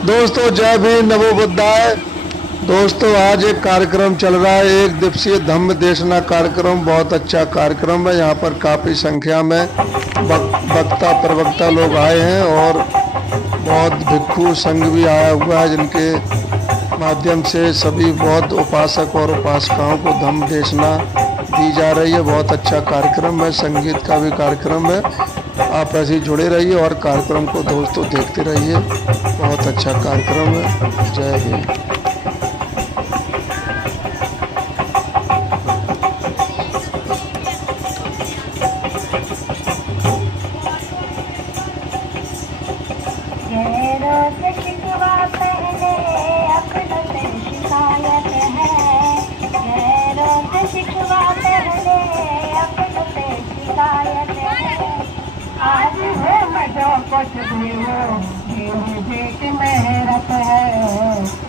दोस्तों जय भीम नमो बुद्धाय। दोस्तों आज एक कार्यक्रम चल रहा है, एक दिवसीय धम्म देशना कार्यक्रम। बहुत अच्छा कार्यक्रम है। यहाँ पर काफ़ी संख्या में वक्ता प्रवक्ता लोग आए हैं और बहुत भिक्षु संघ भी आया हुआ है, जिनके माध्यम से सभी बौद्ध उपासक और उपासिकाओं को धम्म देशना दी जा रही है। बहुत अच्छा कार्यक्रम है, संगीत का भी कार्यक्रम है। आप ऐसे ही जुड़े रहिए और कार्यक्रम को दोस्तों देखते रहिए। बहुत अच्छा कार्यक्रम है। जय हिंद। आज है मैं जो कुछ भी हूँ मेरी बेटी मेहनत है।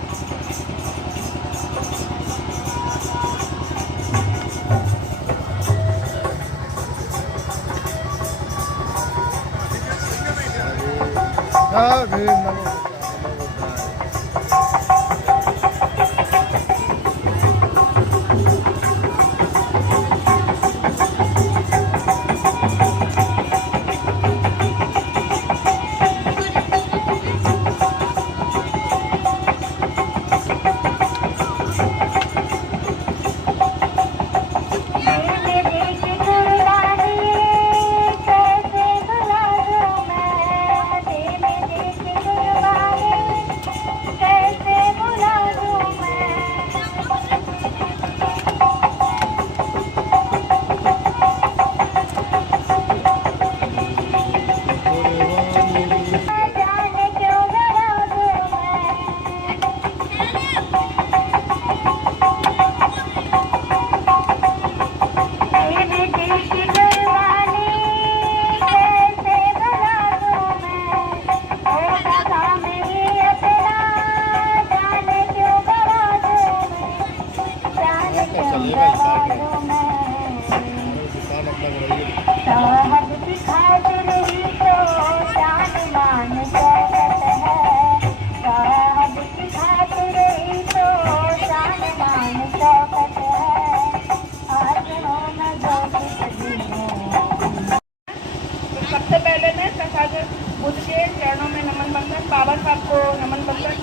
सबसे पहले मैं तथागत बुद्ध के चरणों में नमन बंदन, बाबा साहब को नमन बंदन,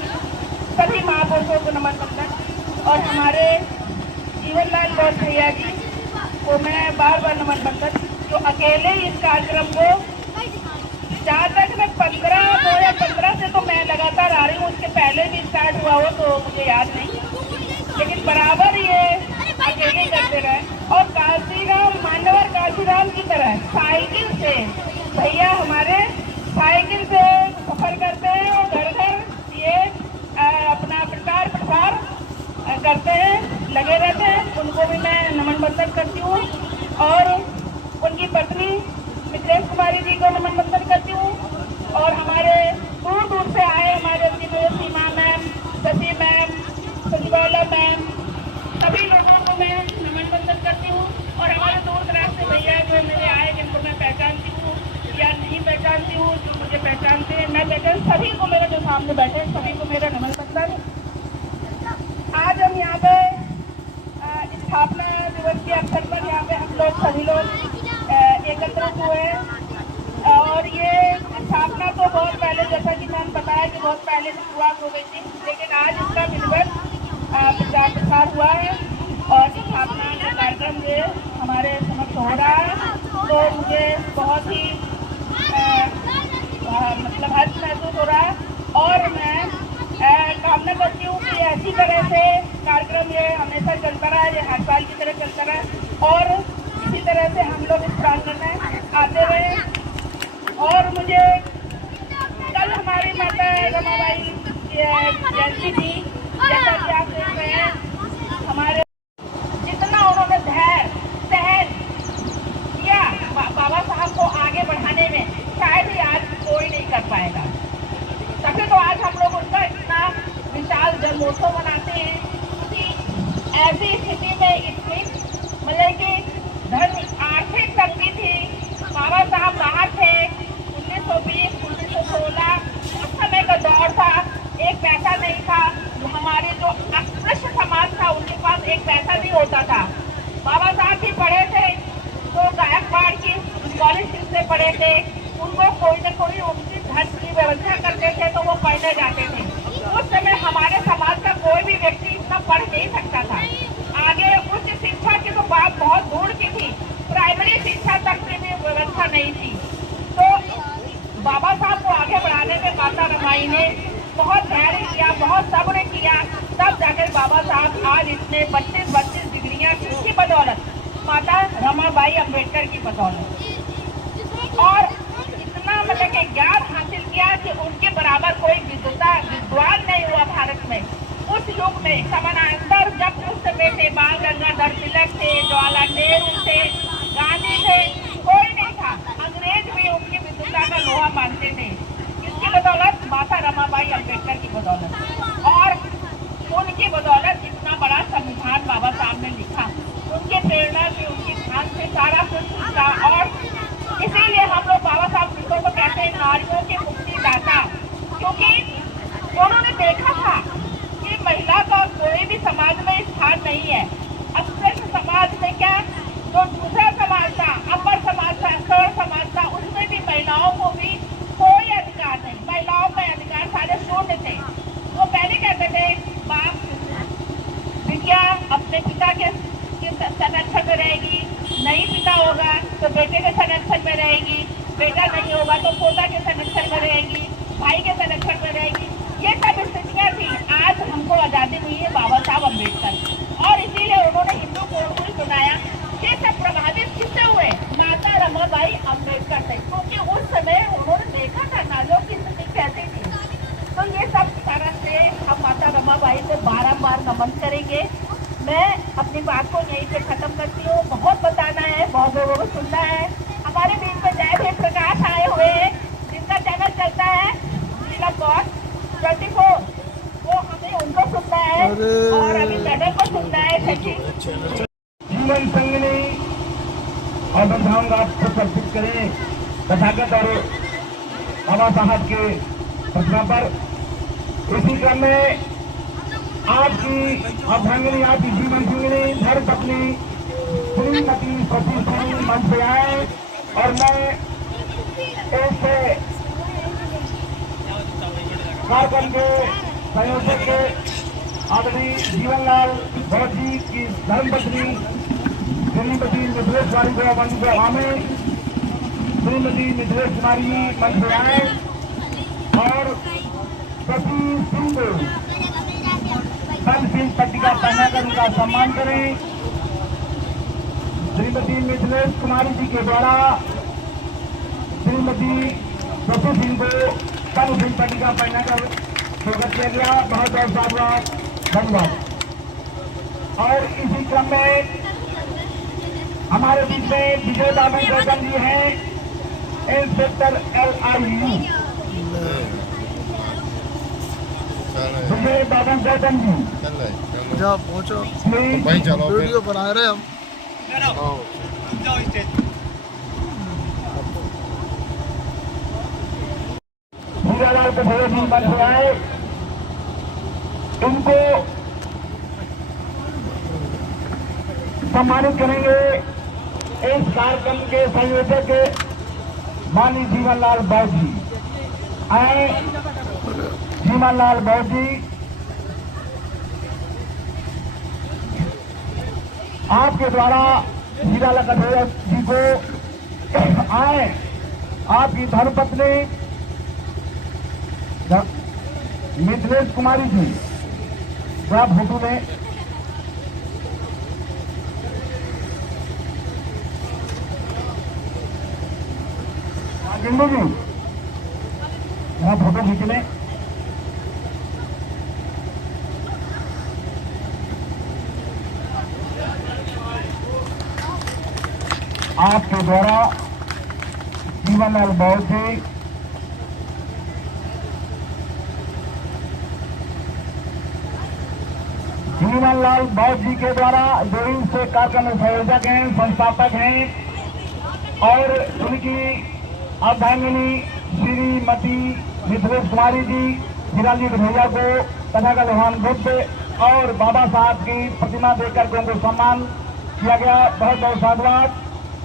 सभी महापुरुषों को नमन बंदन और हमारे जीवनलाल गौर भैया जी को मैं बार बार नमन बंदन, जो अकेले इस कार्यक्रम को जहाँ तक मैं 2015 से तो मैं लगातार आ रही हूँ, उसके पहले भी स्टार्ट हुआ हो तो मुझे याद नहीं, लेकिन बराबर ये अकेले करते रहे। और काशीराम मान्यवर काशीराम की तरह साइकिल से भैया हमारे साइकिल से सफर करते हैं और घर घर ये अपना प्रचार प्रसार करते हैं, लगे रहते हैं। उनको भी मैं नमन बंदन करती हूँ और उनकी पत्नी मित्रेश कुमारी जी को नमन बंदन करती हूँ और हमारे दूर दूर से आए हमारे सीमा मैम, शशि मैम, सचिवाला मैम, सभी लोगों को मैं नमन बंदन करती हूँ। और हमारे दूर दराज से भैया जो मेरे आए, जिनको मैं पहचानती हूँ या नहीं पहचानती हूँ, जो मुझे पहचानते हैं मैं पहचान, सभी को मेरे जो सामने बैठे हैं सभी को मेरा नमन बंदन। आज हम यहाँ पे स्थापना दिवस के अवसर पर यहाँ पे हम लोग सभी लोग एकत्रित हुए हैं और ये स्थापना तो बहुत पहले, जैसा कि मैंने बताया कि बहुत पहले से शुरुआत हो गई थी, लेकिन आज इसका विधिवत प्रचार प्रसार हुआ है और स्थापना का कार्यक्रम जो हमारे समक्ष हो रहा है, तो मुझे बहुत ही मतलब हर्ष महसूस हो रहा है और मैं कामना करती हूँ कि ऐसी तरह से कार्यक्रम ये हमेशा चलता रहा, ये हर साल की तरह चलता रहा और इसी तरह से हम लोग इस प्रांगण में आते रहे। और मुझे कल हमारी माता रमाबाई जयंती थी, जैसा कि आप देख रहे हैं, हमारे जितना उन्होंने धैर्य सहन किया बाबा साहब को आगे बढ़ाने में, शायद ही आज कोई नहीं कर पाएगा। तभी तो आज हम लोग उनका इतना विशाल जन्मोत्सव मनाते हैं कि ऐसी स्थिति में इतनी मतलब कि आर्थिक तंगी थी, बाबा साहब बाहर थे, 1920 1916 उस समय का दौर था, एक पैसा नहीं होता था। बाबा साहब भी पढ़े थे तो गायकवाड़ की स्कॉलरशिप से पढ़े थे, उनको कोई न कोई उनकी धन की व्यवस्था करते थे तो वो पढ़ने जाते थे। उस समय हमारे समाज का कोई भी व्यक्ति इतना पढ़ नहीं सकता था। आगे उच्च शिक्षा की तो बात बहुत दूर की थी, प्राइमरी शिक्षा तक की भी व्यवस्था नहीं थी। तो बाबा साहब को आगे बढ़ाने में माता रमाई ने बहुत धैर्य किया, बहुत सब्र किया, तब जाकर बाबा साहब आज इतने 32 डिग्रियां किसकी बदौलत, माता रमाबाई अम्बेडकर की बदौलत, और इतना मतलब कि ज्ञान हासिल किया कि उनके बराबर कोई विद्वान नहीं हुआ भारत में। उस युग में समानांतर जब उस समय थे बाल गंगाधर तिलक थे, जवाहरलाल नेहरू थे, गांधी थे, कोई नहीं था। अंग्रेज भी उनकी विद्वता का लोहा मानते थे। किसकी बदौलत? माता रमाबाई अम्बेडकर की बदौलत। और उनकी बदौलत इतना बड़ा संविधान बाबा साहब ने लिखा। उनके प्रेरणा से, उनकी ध्यान से सारा कुछ हुआ। और इसीलिए हम लोग बाबा साहब जिनको को कहते हैं नारियों के मुक्तिदाता, क्योंकि उन्होंने देखा था कि महिला का कोई भी समाज में स्थान नहीं है। अस्पृश्य समाज में क्या, जो दूसरा समाज था, अपर समाज था, सर समाज था, उसमें भी महिलाओं को भी कोई अधिकार नहीं, महिलाओं का अधिकार सारे शून्य थे। वो पहले कहते थे बाप बिटिया अपने पिता के संरक्षण में रहेगी, नहीं पिता होगा तो बेटे के संरक्षण में रहेगी, बेटा नहीं होगा तो पोता के संरक्षण में रहेगी, भाई के संरक्षण में रहेगी। ये सब स्थितियाँ थी। आज हमको आजादी मिली है बाबा साहब अम्बेडकर, और इसीलिए उन्होंने हिंदू कोड बनाया। ये सब प्रभावित किससे हुए? माता रमाबाई अम्बेडकर से, क्योंकि उस समय उन्होंने देखा था नारियों की स्थिति कैसी थी। तो ये सब तरह से हम माता रमाबाई को बारंबार नमन करेंगे। मैं अपनी बात को यहीं से खत्म करती हूँ। बहुत बताना है, बहुत लोगों को सुनना है। हमारे बीच में जय भीम प्रकाश आए हुए हैं, जिनका चैनल चलता है नीलम बॉस 24, वो हमें उनको सुनना है और अभी चैनल को सुनना है। जीवन संगनी और बंधाओं को समर्पित करें तथागत और बाबा साहब के प्रतिमा पर। इसी क्रम में आपकी अर्धांगिनी, आपकी जीवन संगनी धर्म पत्नी श्रीमती सती सिंह मंच पे आए और मैं इस कार्यक्रम के संयोजक आदरणीय जीवनलाल गौर जी की धर्मपत्नी श्रीमती मिथिलेश कुमारी को मंच पे हमें श्रीमती मिथिलेश कुमारी मंच पे आए और सती सिंह को सिंह पट्टिका पहनाकर उनका सम्मान करें। श्रीमती मिथिलेश कुमारी जी के द्वारा श्रीमती सती सिंह को कल सिंह पट्टिका पहनाकर स्वागत किया गया। बहुत बहुत साधुवाद, धन्यवाद। और इसी क्रम में हमारे बीच में विजय बाबू गौतम जी हैं, इंस्पेक्टर LIU विजय बाबू गौतम जी। जा पहुंचो, वहीं चलो, वीडियो बना रहे हम। हीरालाल कठोर जी मंच पे आए, उनको सम्मानित करेंगे। इस कार्यक्रम के संयोजक माननीय जीवनलाल बौद्ध जी आए। जीवनलाल बौद्ध जी आपके द्वारा हीरालाल कठोर जी को आए, आपकी धर्मपत्नी मिथिलेश कुमारी जी आप फोटो में जी आप फोटो खींच लें। आपके द्वारा जीवनलाल बौद्ध जी जीवनलाल बौद्ध जी के द्वारा जो इनसे कार्यक्रम संयोजक हैं, संस्थापक हैं और उनकी अर्धांगिनी श्रीमती मिथिलेश कुमारी जी हीरालाल भैया को तथागत भगवान बुद्ध और बाबा साहब की प्रतिमा देकर के उनको सम्मान किया गया। बहुत बहुत साधुवाद।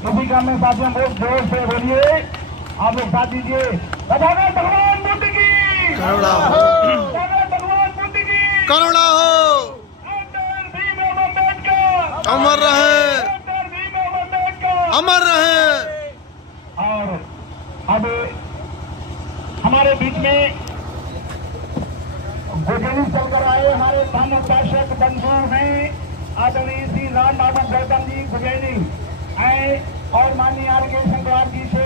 इसी क्रम में साथियों बहुत जोर से बोलिए, आप लोग साथ दीजिए। तथागत भगवान बुद्ध की करुणा हो, तथागत भगवान बुद्ध की करुणा हो, डॉक्टर भीमराव अम्बेडकर अमर रहे, डॉक्टर भीमराव अम्बेडकर अमर रहे। और अब हमारे बीच में गुजरी चलकर आए हमारे धर्म शासक बंधु हैं आदरणीय श्री राम बाबू गौतम जी गुजैनी आए और माननीय आर.के. शंकर जी से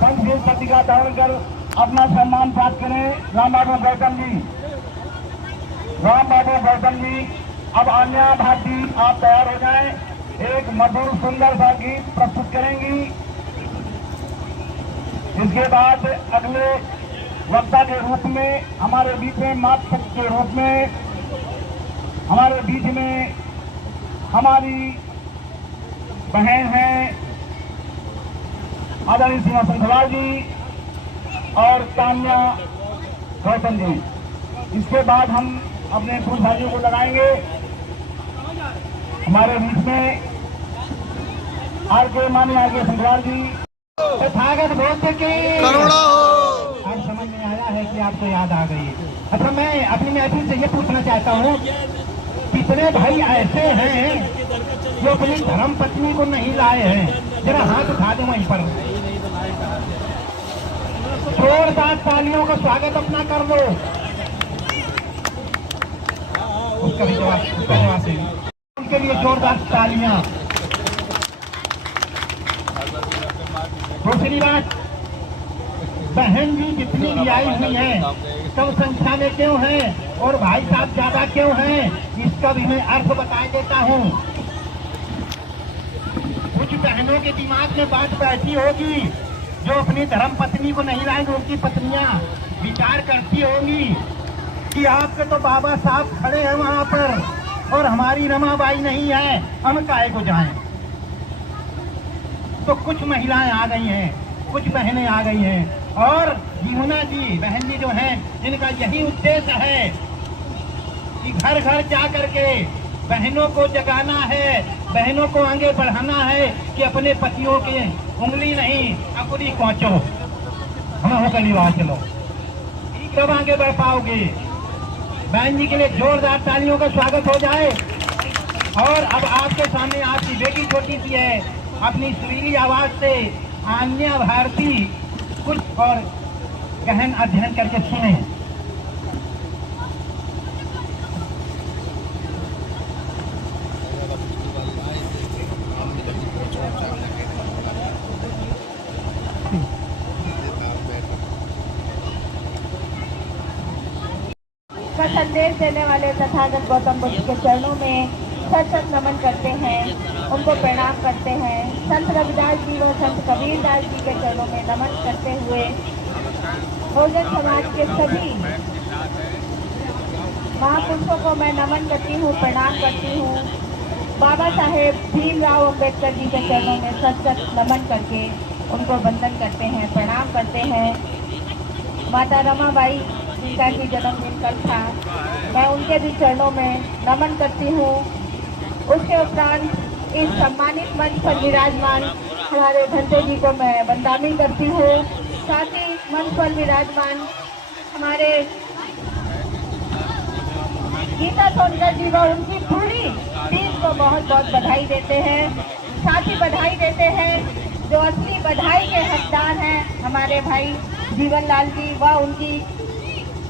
पंचशील पत्रिका धारण कर अपना सम्मान प्राप्त करें। राम बाबू गौतम जी, राम बाबू गौतम जी, अब आन्या भारती आप तैयार हो जाएं, एक मधुर सुंदर सा गीत प्रस्तुत करेंगी। इसके बाद अगले वक्ता के रूप में हमारे बीच में मातृ के रूप में हमारे बीच में हमारी बहन हैं आदरणीय सीमा संघवाल जी और तान्या गौतम जी। इसके बाद हम अपने फूल भाइयों को लगाएंगे। हमारे बीच में माननीय आर.के. संघवाल जी। तथागत बुद्ध की करुणा हो। अब समझ में आया है कि आपको याद आ गई। अच्छा, मैं अपनी महफिल से ये पूछना चाहता हूँ, कितने भाई ऐसे हैं जो अपनी धर्म पत्नी को नहीं लाए हैं? जरा हाथ उठा दो वहीं पर। जोरदार तालियों का स्वागत अपना कर दो। उसका भी जवाब दें। उनके लिए जोरदार तालियां। दूसरी बात, बहन जी जितनी भी आई हुई है कम संख्या में क्यों है और भाई साहब ज्यादा क्यों हैं, इसका भी मैं अर्थ बता देता हूँ। कुछ बहनों के दिमाग में बात बैठी होगी जो अपनी धर्म पत्नी को नहीं लाएंगे, उनकी पत्नियां विचार करती होंगी कि आपके तो बाबा साहब खड़े हैं वहां पर और हमारी रमाबाई नहीं है, हम काहे को जाएं। तो कुछ महिलाएं आ गई हैं, कुछ बहनें आ गई हैं और यमुना जी बहन जी जो हैं, इनका यही उद्देश्य है कि घर घर जा करके बहनों को जगाना है, बहनों को आगे बढ़ाना है कि अपने पतियों के उंगली नहीं अंगुली पहुंचो, हम होकर निभा चलो। कब आगे बढ़ पाओगे? बहन जी के लिए जोरदार तालियों का स्वागत हो जाए। और अब आपके सामने आपकी बेटी छोटी सी है, अपनी सुरीली आवाज से आन्या भारती कुछ और गहन अध्ययन करके सुने। का संदेश देने वाले तथागत गौतम बुद्ध के चरणों में सत सत नमन करते हैं, उनको प्रणाम करते हैं। संत रविदास जी व संत कबीरदास जी के चरणों में नमन करते हुए बहुजन समाज के सभी महापुरुषों को मैं नमन करती हूँ, प्रणाम करती हूँ। बाबा साहेब भीमराव अम्बेडकर जी के चरणों में सत सत नमन करके उनको वंदन करते हैं, प्रणाम करते हैं। माता रमाबाई जिनका भी जन्मदिन कल था, मैं उनके भी चरणों में नमन करती हूँ। उसके उपरांत इस सम्मानित मंच पर विराजमान हमारे घंटे जी को मैं वंदना करती हूँ। साथ ही मंच पर विराजमान हमारे गीता सोनकर जी व उनकी पूरी टीम को बहुत बहुत बधाई देते हैं। साथ ही बधाई देते हैं जो असली बधाई के हकदार हैं, हमारे भाई जीवनलाल जी व उनकी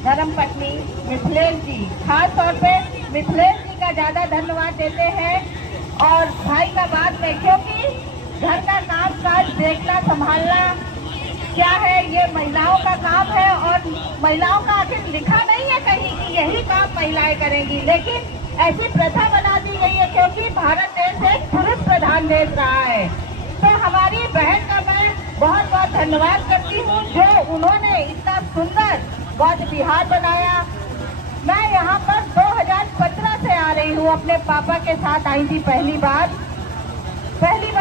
धर्म पत्नी मिथिलेश जी। खास तौर पे मिथिलेश जी का ज्यादा धन्यवाद देते हैं और भाई का बाद में, क्योंकि घर का काम काज देखना संभालना क्या है, ये महिलाओं का काम है और महिलाओं का आखिर लिखा नहीं है कहीं कि यही काम महिलाएं करेंगी, लेकिन ऐसी प्रथा बना दी गई है क्योंकि भारत देश एक पुरुष प्रधान देश रहा है। तो हमारी बहन का मैं बहुत बहुत धन्यवाद करती हूँ जो उन्होंने इतना सुंदर बौद्ध विहार बनाया। मैं यहाँ पर 2015 से आ रही हूँ, अपने पापा के साथ आई थी पहली बार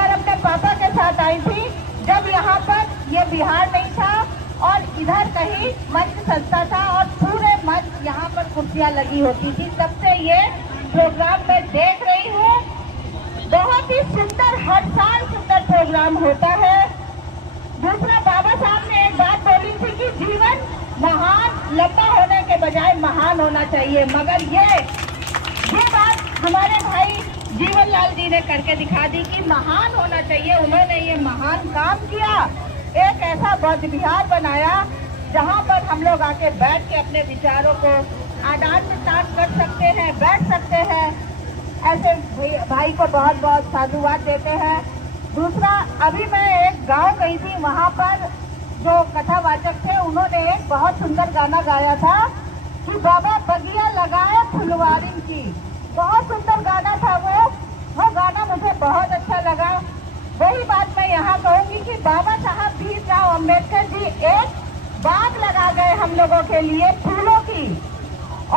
अपने पापा के साथ आई थी जब यहाँ पर ये विहार नहीं था और इधर कहीं मंच सजता था और पूरे मंच यहाँ पर कुर्सियां लगी होती थी, तब से ये प्रोग्राम मैं देख रही हूँ। बहुत ही सुंदर, हर साल सुंदर प्रोग्राम होता है। दूसरा, बाबा साहब ने एक बात बोली थी कि जीवन महान लंबा होने के बजाय महान होना चाहिए, मगर ये बात हमारे भाई जीवनलाल जी ने करके दिखा दी कि महान होना चाहिए। उन्होंने ये महान काम किया, एक ऐसा बौद्ध विहार बनाया जहाँ पर हम लोग आके बैठ के अपने विचारों को आदान प्रदान कर सकते हैं, बैठ सकते हैं। ऐसे भाई को बहुत बहुत साधुवाद देते हैं। दूसरा, अभी मैं एक गांव गई थी, वहाँ पर जो कथावाचक थे उन्होंने एक बहुत सुंदर गाना गाया था कि बाबा बगिया लगाए फुलवारी की। बहुत सुंदर गाना था वो गाना मुझे बहुत अच्छा लगा। वही बात मैं यहाँ कहूँगी कि बाबा साहब भीमराव अम्बेडकर जी एक बाग लगा गए हम लोगों के लिए फूलों की।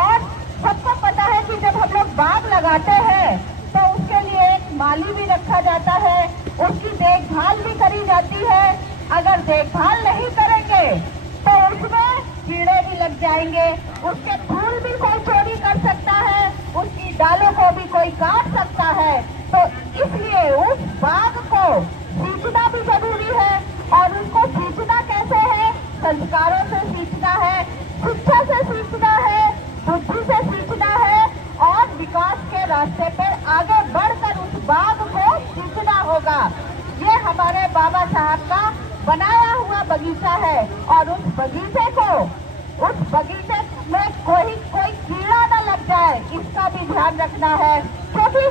और सबको पता है कि जब हम लोग बाग लगाते हैं तो उसके लिए एक माली भी रखा जाता है, उसकी देखभाल भी करी जाती है। अगर देखभाल नहीं करेंगे तो उसमें कीड़े भी लग जाएंगे, उसके फूल भी कोई चोरी कर सकता है, उसकी डालों को भी कोई काट सकता है। तो इसलिए उस बाग को सींचना भी जरूरी है। और उसको सींचना कैसे है? संस्कारों से सींचना है, शिक्षा से सींचना है, बुद्धि से सींचना है और विकास के रास्ते पर आगे बढ़कर उस बाग को सींचना होगा। ये हमारे बाबा साहब का बनाया हुआ बगीचा है और उस बगीचे में कोई कीड़ा न लग जाए, इसका भी ध्यान रखना है। क्योंकि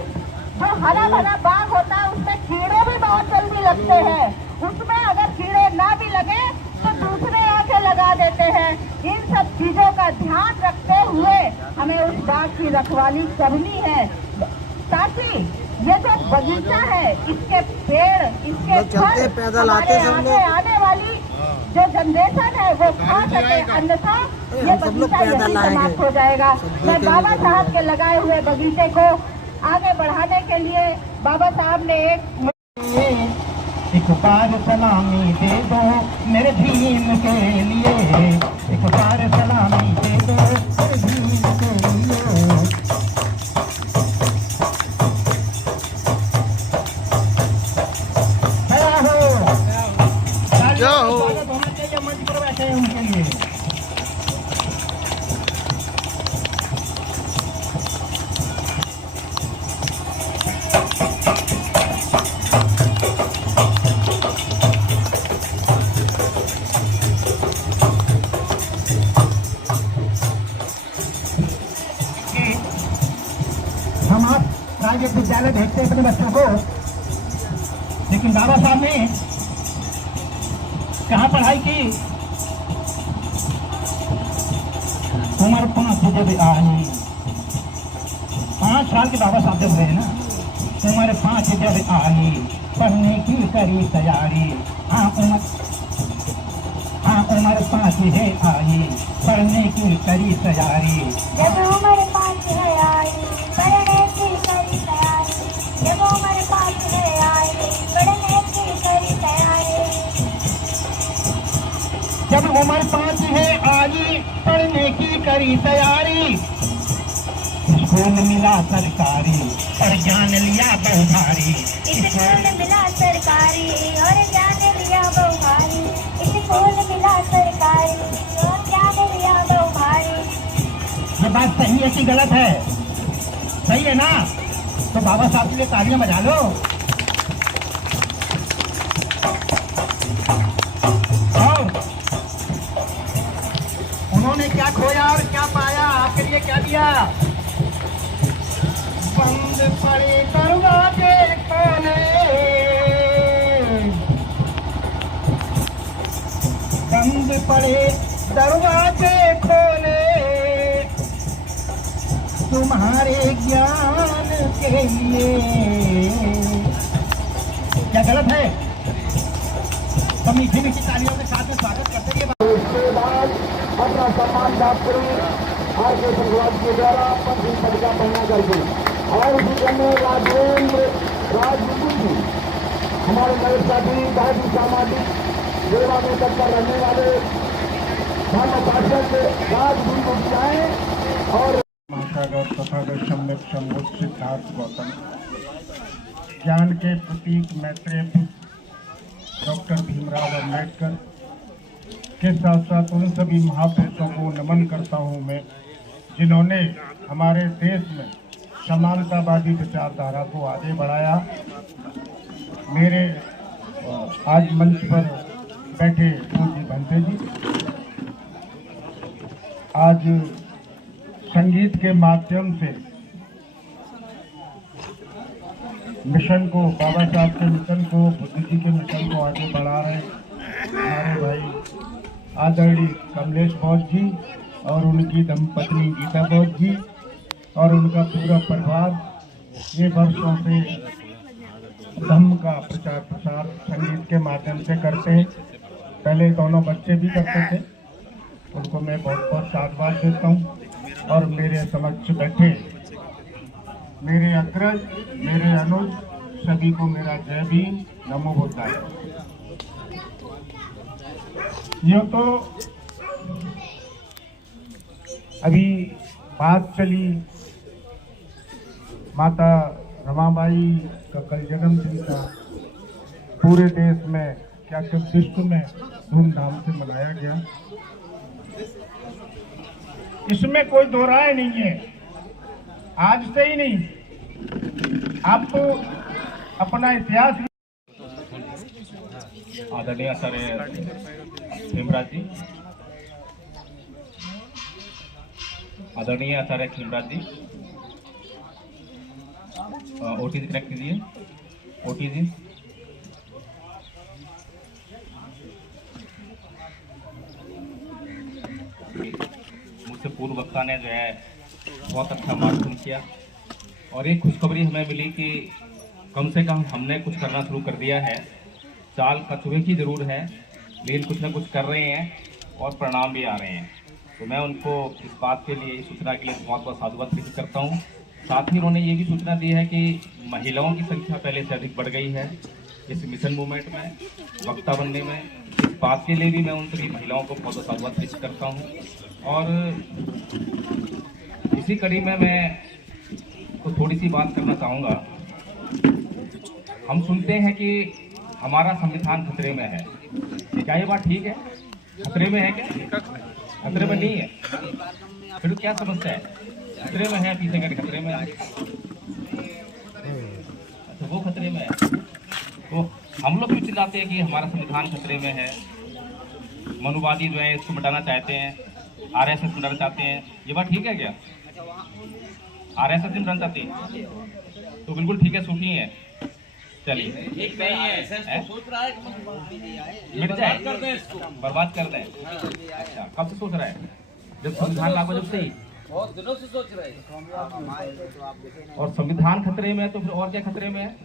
जो हरा भरा बाग होता है उसमें कीड़े भी बहुत जल्दी लगते हैं। उसमें अगर कीड़े ना भी लगे तो दूसरे आके लगा देते हैं। इन सब चीजों का ध्यान रखते हुए हमें उस बाग की रखवाली करनी है, ताकि ये जो बगीचा है, इसके पेड़, इसके फल हमारे आने वाली जो जनरेशन है वो खा सके, अन्यथा ये बगीचा यही समाप्त हो जाएगा। मैं बाबा साहब के लगाए हुए बगीचे को आगे बढ़ाने के लिए बाबा साहब ने एक बार सलामी दे दो मेरे भीम के लिए, एक बार सलामी दे दो मेरे भीम के लिए। स्वागत होना चाहिए मंच पर बैठे हैं उनके लिए। हम आप प्राइवेट विद्यालय भेजते हैं अपने बच्चों को, लेकिन बाबा साहब ने कहाँ पढ़ाई की? उम्र 5 जब आई, 5 साल के बाबा साहब जब रहे ना, उम्र 5 जब आई पढ़ने की करी तैयारी। हाँ उम्र 5 है आई पढ़ने की करी तैयारी। जब उम्र 5 है आई पढ़ने की करी तैयारी, जब उम्र 5 है आई पढ़ने की करी तैयारी, जब उम्र 5 है आई पढ़ने की करी तैयारी। स्कूल मिला सरकारी और ज्ञान लिया बहुभारी, स्कूल मिला सरकारी और ज्ञान लिया बहुभारी, स्कूल मिला सरकारी और ज्ञान लिया बहुभारी। ये बात सही है कि गलत है? सही है ना? तो बाबा साहब के लिए तालियां बजा लो। और उन्होंने क्या खोया और क्या पाया, आपके लिए क्या दिया? बंद पड़े दरवाजे खोले, बंद पड़े दरवाजे खोले तुम्हारे ज्ञान के लिए। क्या गलत है? तो मीठी मीठी तालियों के साथ में स्वागत करते हैं। उसके बाद अपना सम्मान प्राप्त करें आरके संघवाद के द्वारा पंचम पदका पहना करके, और उसी क्रम में राजेंद्र राजगुरु जी हमारे नए साथी बहुत ही सामाजिक सेवा में तत्पर रहने वाले धर्म पार्षद राजगुरु जी आए महासागर तथागत सम्यक सम्बुद्ध सिद्धार्थ गौतम, ज्ञान के प्रतीक मैत्रेय डॉक्टर भीमराव अम्बेडकर के साथ साथ उन सभी महापुरुषों को नमन करता हूं मैं, जिन्होंने हमारे देश में समानतावादी विचारधारा को आगे बढ़ाया। मेरे आज मंच पर बैठे पूज्य भंते जी आज संगीत के माध्यम से मिशन को, बाबा साहब के मिशन को, बुद्ध जी के मिशन को आगे बढ़ा रहे हमारे भाई आदरणीय कमलेश बौद्ध जी और उनकी धर्मपत्नी गीता बौद्ध जी और उनका पूरा परिवार ये वर्षों से धम्म का प्रचार प्रसार संगीत के माध्यम से करते हैं। पहले दोनों बच्चे भी करते थे, उनको मैं बहुत बहुत साधुवाद देता हूँ। और मेरे समक्ष बैठे मेरे अग्रज, मेरे अनुज, सभी को मेरा जय भीम, नमो बुद्धाय। ये तो अभी बात चली माता रमाबाई का कल जन्मदिन था, पूरे देश में क्या क्या विश्व में धूमधाम से मनाया गया। इसमें कोई दो राय नहीं है, आज से ही नहीं, आप तो अपना इतिहास। आदरणीय आचार्य खेमराज जी, आदरणीय आचार्य खेमराज जी, ओटीजी कनेक्ट कीजिए। ओटीजी मुझसे पूर्व वक्ता ने जो है बहुत अच्छा मार्गदर्शन किया और एक खुशखबरी हमें मिली कि कम से कम हमने कुछ करना शुरू कर दिया है। चाल कछुए की ज़रूर है, लेकिन कुछ ना कुछ कर रहे हैं और परिणाम भी आ रहे हैं। तो मैं उनको इस बात के लिए, सूचना के लिए बहुत बहुत साधुवाद पेश करता हूँ। साथ ही उन्होंने ये भी सूचना दी है कि महिलाओं की संख्या पहले से अधिक बढ़ गई है इस मिशन मूवमेंट में, वक्ता बनने में। इस बात के लिए भी मैं उन सभी महिलाओं को बहुत बहुत साधुवाद पेश करता हूँ। और इसी कड़ी में मैं तो थोड़ी सी बात करना चाहूँगा। हम सुनते हैं कि हमारा संविधान खतरे में है, क्या ये बात ठीक है? खतरे में है क्या? खतरे में नहीं है, फिर क्या समस्या है? खतरे में है, पीछे का खतरे में है, अच्छा वो खतरे में है। तो हम लोग भी चिल्लाते हैं कि हमारा संविधान खतरे में है। मनुवादी जो है इसको मिटाना चाहते हैं, आरएसएस मिटाना चाहते हैं, ये बात ठीक है क्या? आरएसएस मिटाना चाहती है तो बिल्कुल ठीक है, सूफी है, चलिए ठीक नहीं है, सोच रहा है कि मिट जाए, कर दें इसको, बर्बाद कर दें। अच्छा, कब से सोच रहा है? जब संविधान लागू, जब से ही बहुत दिनों से सोच रहे हैं। और संविधान खतरे में है तो फिर और क्या खतरे में है?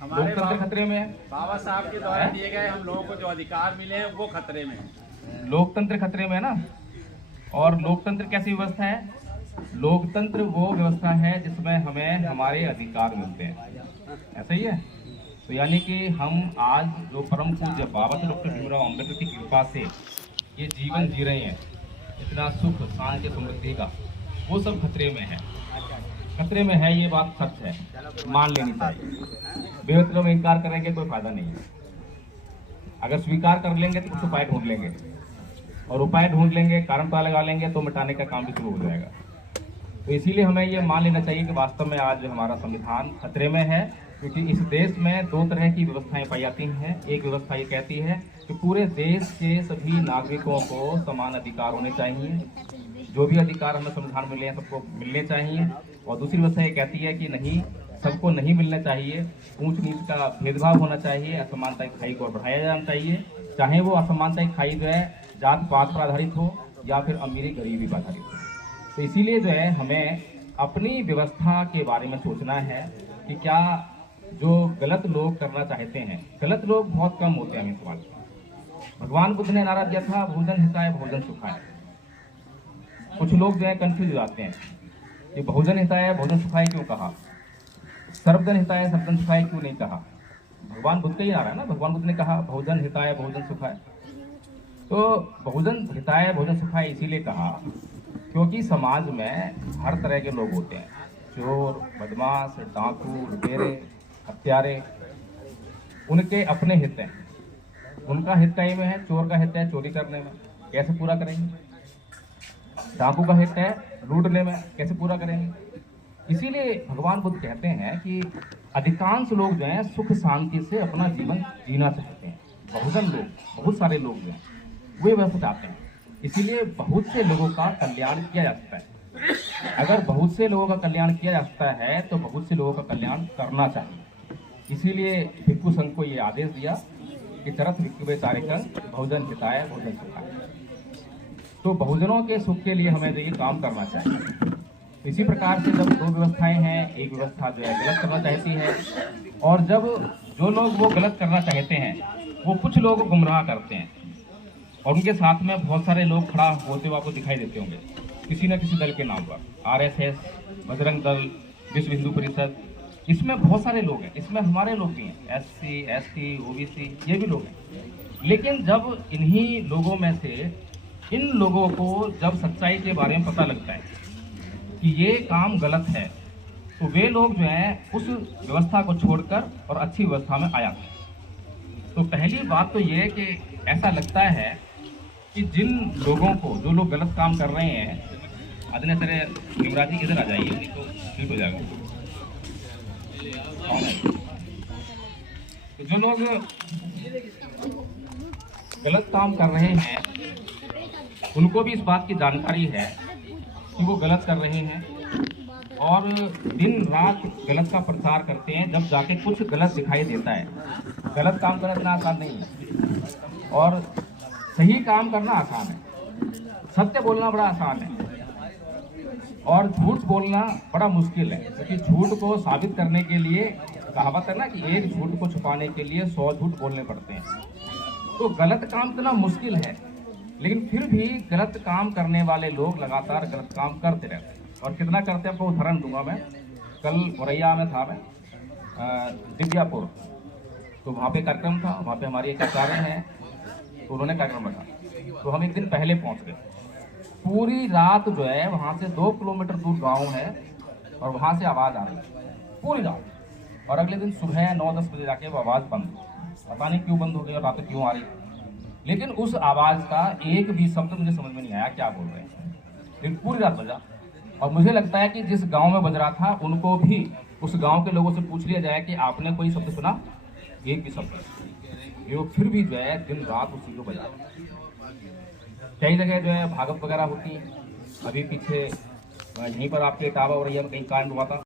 हमारे लोकतंत्र खतरे में है, बाबा साहब के द्वारा दिए गए हम लोगों को जो अधिकार मिले हैं वो खतरे में है। लोकतंत्र खतरे में है ना। और लोकतंत्र कैसी व्यवस्था है? लोकतंत्र वो व्यवस्था है जिसमें हमें हमारे अधिकार मिलते हैं, ऐसा ही है। तो यानी कि हम आज जो परम पूज्य बाबा साहब डॉक्टर भीमराव अम्बेडकर की कृपा से ये जीवन जी रहे हैं, इतना सुख शांति समृद्धि का, वो सब खतरे में है। खतरे में है, ये बात सच है, मान लेनी चाहिए। बेहतर में इनकार करेंगे कोई फायदा नहीं है। अगर स्वीकार कर लेंगे तो कुछ उपाय ढूंढ लेंगे, और उपाय ढूंढ लेंगे, कारण पता लगा लेंगे, तो मिटाने का काम भी शुरू हो जाएगा। तो इसीलिए हमें ये मान लेना चाहिए कि वास्तव में आज हमारा संविधान खतरे में है, क्योंकि इस देश में दो तरह की व्यवस्थाएं पाई जाती हैं। एक व्यवस्था ये कहती है कि पूरे देश के सभी नागरिकों को समान अधिकार होने चाहिए, जो भी अधिकार हमें संविधान मिले हैं सबको मिलने चाहिए। और दूसरी व्यवस्था ये कहती है कि नहीं, सबको नहीं मिलना चाहिए, ऊंच नीच का भेदभाव होना चाहिए, असमानता की खाई को बढ़ाया जाना चाहिए, चाहे वो असमानता की खाई जो है जात पात पर आधारित हो या फिर अमीरी गरीबी पर आधारित हो। तो इसीलिए जो है हमें अपनी व्यवस्था के बारे में सोचना है कि क्या जो गलत लोग करना चाहते हैं, गलत लोग बहुत कम होते हैं। सवाल भगवान बुद्ध ने नारा दिया था, भोजन हिताय भोजन सुखाय। कुछ लोग जो है कंफ्यूज हो जाते हैं कि भोजन हिताय भोजन सुखाय क्यों कहा, सर्वजन हिताय सर्वजन सुखाय क्यों नहीं कहा। भगवान बुद्ध का ही नारा है ना, भगवान बुद्ध ने कहा भोजन हिताय भोजन सुखाय। तो भोजन हिताय भोजन सुखाय इसीलिए कहा क्योंकि समाज में हर तरह के लोग होते हैं, चोर, बदमाश, डाकू, लुटेरे, हत्यारे। उनके अपने हित हैं, उनका हित कहीं में है, चोर का हित है चोरी करने में, कैसे पूरा करेंगे? डाकू का हित है लूटने में, कैसे पूरा करेंगे? इसीलिए भगवान बुद्ध कहते हैं कि अधिकांश लोग जो हैं सुख शांति से अपना जीवन जीना चाहते हैं। बहुजन लोग, बहुत सारे लोग जो हैं वे वैसे चाहते हैं। इसीलिए बहुत से लोगों का कल्याण किया जा सकता है। अगर बहुत से लोगों का कल्याण किया जा सकता है तो बहुत से लोगों का कल्याण करना चाहिए। इसीलिए भिक्षु संघ को ये आदेश दिया कि चरत भिक्षुवे चारिकं बहुजन हिताय बहुजन सुखाय। तो बहुजनों के सुख के लिए हमें ये काम करना चाहिए। इसी प्रकार से जब दो व्यवस्थाएं हैं, एक व्यवस्था जो है गलत करना चाहती है, और जब जो लोग वो गलत करना चाहते हैं वो कुछ लोग गुमराह करते हैं, और उनके साथ में बहुत सारे लोग खड़ा होते हुए आपको दिखाई देते होंगे किसी न किसी दल के नाम पर, RSS, बजरंग दल, विश्व हिंदू परिषद। इसमें बहुत सारे लोग हैं, इसमें हमारे लोग भी हैं, SC, ST, OBC, ये भी लोग हैं। लेकिन जब इन्हीं लोगों में से इन लोगों को जब सच्चाई के बारे में पता लगता है कि ये काम गलत है, तो वे लोग जो हैं उस व्यवस्था को छोड़कर और अच्छी व्यवस्था में आया। तो पहली बात तो ये है कि ऐसा लगता है कि जिन लोगों को, जो लोग गलत काम कर रहे हैं, आदरणीय सर युवराज जी इधर आ जाइए, नहीं तो ठीक हो जाएगा। तो जो लोग गलत काम कर रहे हैं उनको भी इस बात की जानकारी है कि वो गलत कर रहे हैं, और दिन रात गलत का प्रचार करते हैं। जब जाके कुछ गलत दिखाई देता है, गलत काम करना इतना आसान नहीं है और सही काम करना आसान है, सत्य बोलना बड़ा आसान है और झूठ बोलना बड़ा मुश्किल है। क्योंकि झूठ को साबित करने के लिए कहावत है ना कि एक झूठ को छुपाने के लिए 100 झूठ बोलने पड़ते हैं। तो गलत काम इतना मुश्किल है, लेकिन फिर भी गलत काम करने वाले लोग लगातार गलत काम करते रहते हैं। और कितना करते हैं आपको उदाहरण दूंगा मैं। कल औरैया में था मैं, दिव्यापुर, तो वहाँ पे कार्यक्रम था, वहाँ पे हमारी एक आचार्य हैं, तो उन्होंने कार्यक्रम रखा। तो हम एक दिन पहले पहुँच गए। पूरी रात जो है वहाँ से 2 किलोमीटर दूर गाँव है और वहाँ से आवाज़ आ रही पूरी रात। और अगले दिन सुबह 9-10 बजे जाके वो आवाज़ बंद, पता नहीं क्यों बंद हो गई और रात क्यों आ रही, लेकिन उस आवाज़ का एक भी शब्द मुझे समझ में नहीं आया क्या बोल रहे हैं, लेकिन पूरी रात बजा। और मुझे लगता है कि जिस गांव में बज रहा था उनको भी उस गांव के लोगों से पूछ लिया जाए कि आपने कोई शब्द सुना, एक भी शब्द। ये फिर भी जो है दिन रात उसी को बजा। कई जगह जो है भागवत वगैरह होती है। अभी पीछे यहीं पर आपके टावा और कहीं कांड हुआ था।